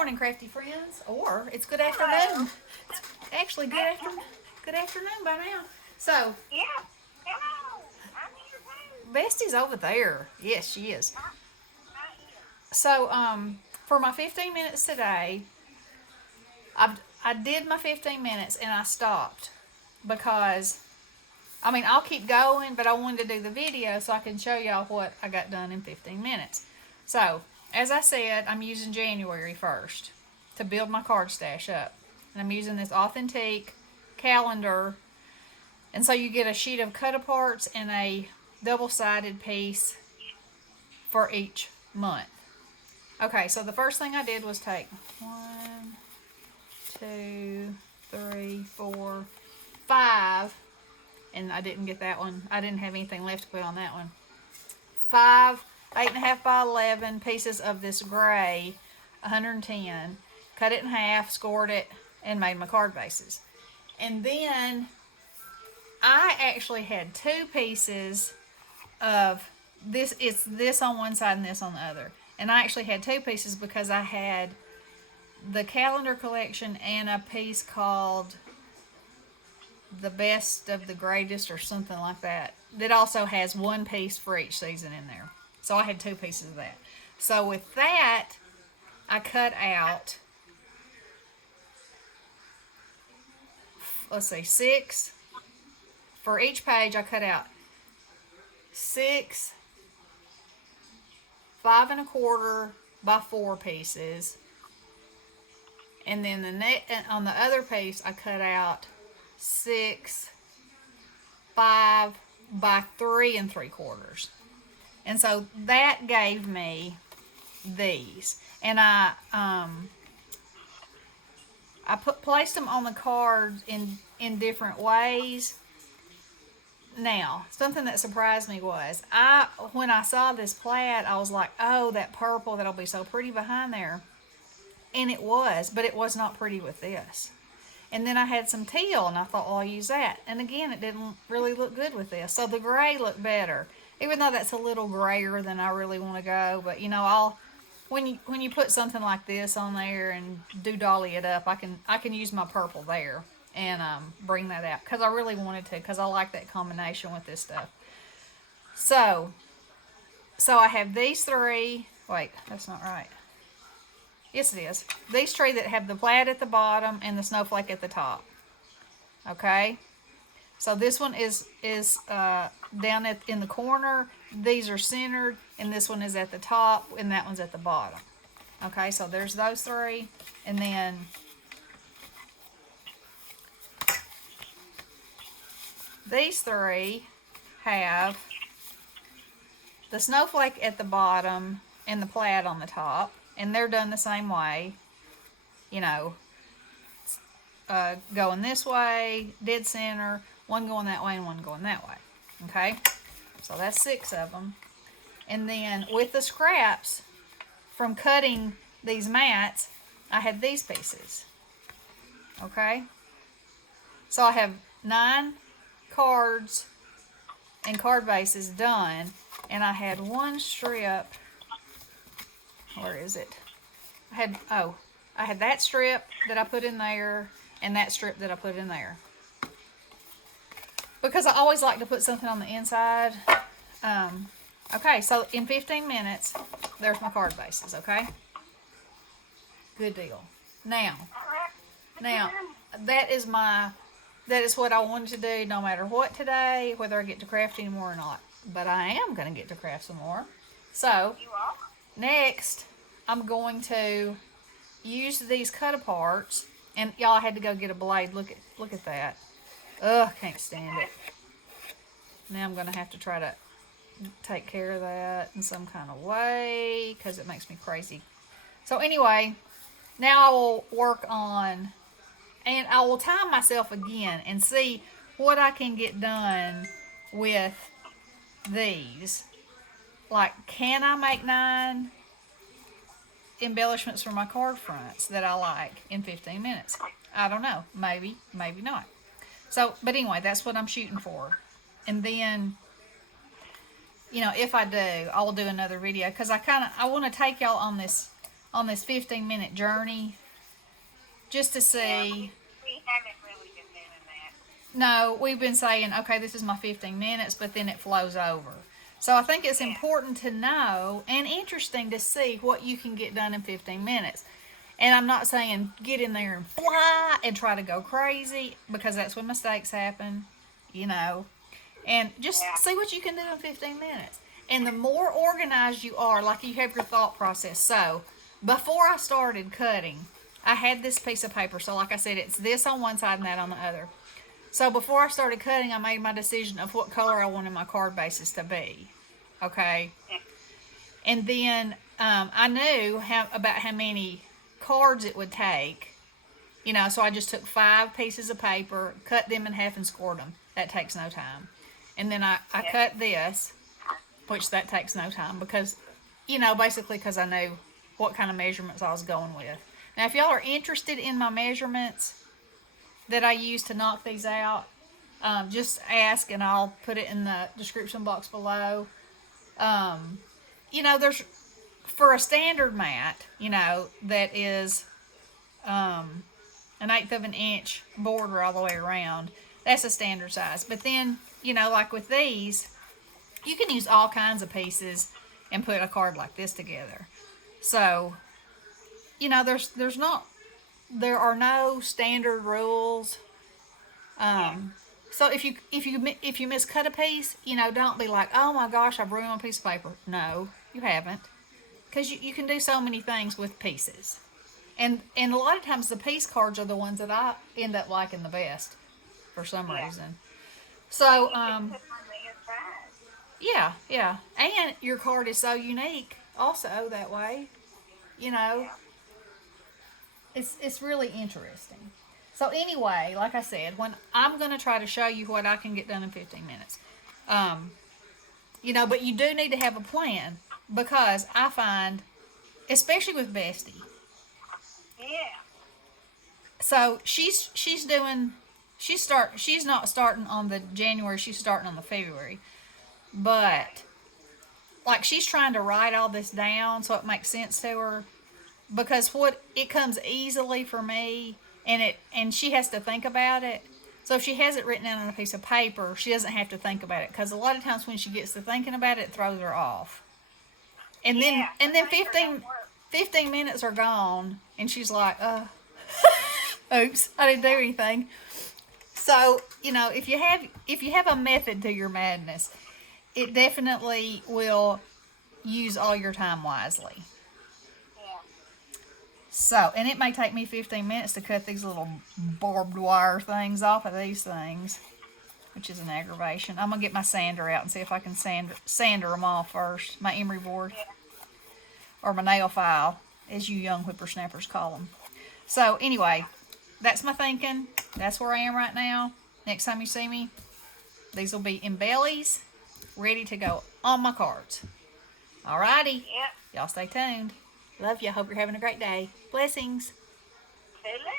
morning, crafty friends, or it's good afternoon. It's actually good afternoon by now. So, Yeah. Hello. I'm here too. Bestie's over there. Yes, she is. Not here. So, for my 15 minutes today, I did my 15 minutes and I stopped because I'll keep going, but I wanted to do the video so I can show y'all what I got done in 15 minutes. So, as I said, I'm using January 1st to build my card stash up. And I'm using this Authentic calendar. And so you get a sheet of cut aparts and a double-sided piece for each month. Okay, so the first thing I did was take 1, 2, 3, 4, 5. And I didn't get that one. I didn't have anything left to put on that one. 5 8.5 by 11 pieces of this gray 110. Cut it in half, scored it, and made my card bases. And then I actually had 2 pieces of this. It's this on one side and this on the other. And I actually had 2 pieces because I had the calendar collection and a piece called the best of the greatest or something like that. That also has 1 piece for each season in there. So I had 2 pieces of that. So with that, I cut out, let's see, 6. For each page, I cut out 6 5 1/4 by 4 pieces. And then on the other piece, I cut out 6 5 by 3 3/4. And so that gave me these. And I placed them on the cards in different ways. Now, something that surprised me was when I saw this plaid, I was like, oh, that purple, that'll be so pretty behind there. And it was, but it was not pretty with this. And then I had some teal, and I thought, well, I'll use that. And again, it didn't really look good with this. So the gray looked better, even though that's a little grayer than I really want to go. But, when you put something like this on there and do dolly it up, I can use my purple there and bring that out. Because I really wanted to, because I like that combination with this stuff. So I have these 3. Wait, that's not right. Yes, it is. These 3 that have the plaid at the bottom and the snowflake at the top. Okay? So this one is down in the corner. These are centered, and this one is at the top, and that one's at the bottom. Okay, so there's those 3. And then these 3 have the snowflake at the bottom and the plaid on the top. And they're done the same way, going this way, dead center, one going that way and one going that way. Okay, so that's 6 of them. And then with the scraps from cutting these mats, I had these pieces. Okay, so I have 9 cards and card bases done, and I had 1 strip. Where is it? I had that strip that I put in there and that strip that I put in there. Because I always like to put something on the inside. Okay, so in 15 minutes, there's my card bases, okay? Good deal. Now, that is what I wanted to do no matter what today, whether I get to craft anymore or not. But I am going to get to craft some more. So, next, I'm going to use these cut aparts, and y'all, I had to go get a blade. Look at that. Ugh, can't stand it. Now I'm going to have to try to take care of that in some kind of way because it makes me crazy. So anyway, now I will work on, and I will time myself again and see what I can get done with these. Like, can I make 9 embellishments for my card fronts that I like in 15 minutes? I don't know. Maybe, maybe not. So, but anyway, that's what I'm shooting for. And then, if I do, I'll do another video because I want to take y'all on this on this 15-minute journey just to Yeah, see. we haven't really been doing that. No, we've been saying, okay, this is my 15 minutes, but then it flows over. So I think it's Yeah. important to know and interesting to see what you can get done in 15 minutes. And I'm not saying get in there and fly and try to go crazy because that's when mistakes happen, you know. And just Yeah. see what you can do in 15 minutes. And the more organized you are, like you have your thought process. So before I started cutting, I had this piece of paper. So, like I said, it's this on one side and that on the other. So before I started cutting, I made my decision of what color I wanted my card bases to be. Okay. Yeah. And then I knew about how many cards it would take. You know, so I just took 5 pieces of paper, cut them in half, and scored them. That takes no time. And then I Yeah. cut this, which that takes no time because, you know, basically because I knew what kind of measurements I was going with. Now, if y'all are interested in my measurements that I use to knock these out, just ask and I'll put it in the description box below. You know, there's for a standard mat, you know, that is an eighth of an inch border all the way around. That's a standard size. But then, you know, like with these, you can use all kinds of pieces and put a card like this together. So, you know, there are no standard rules. So if you miscut a piece, you know, don't be like, oh my gosh, I've ruined a piece of paper. No, you haven't, because you can do so many things with pieces, and a lot of times the piece cards are the ones that I end up liking the best for some Yeah. reason. So You can put on the inside. yeah, and your card is so unique also that way. You know, Yeah. it's really interesting. So anyway, like I said, when I'm going to try to show you what I can get done in 15 minutes. You know, but you do need to have a plan because I find, especially with Bestie, Yeah. so she's not starting on the January, she's starting on the February. But like she's trying to write all this down so it makes sense to her because what it comes easily for me and she has to think about it. So if she has it written down on a piece of paper, she doesn't have to think about it because a lot of times when she gets to thinking about it, it throws her off. And then Yeah. and then Make her 15, don't work. 15 minutes are gone and she's like, oops, I didn't do anything. So, you know, if you have a method to your madness, it definitely will use all your time wisely. Yeah. So, and it may take me 15 minutes to cut these little barbed wire things off of these things, which is an aggravation. I'm going to get my sander out and see if I can sander them off first. My emery board. Yeah. Or my nail file, as you young whippersnappers call them. So, anyway, that's my thinking. That's where I am right now. Next time you see me, these will be in bellies, ready to go on my cards. Alrighty. Yep. Y'all stay tuned. Love you. Hope you're having a great day. Blessings. Hello.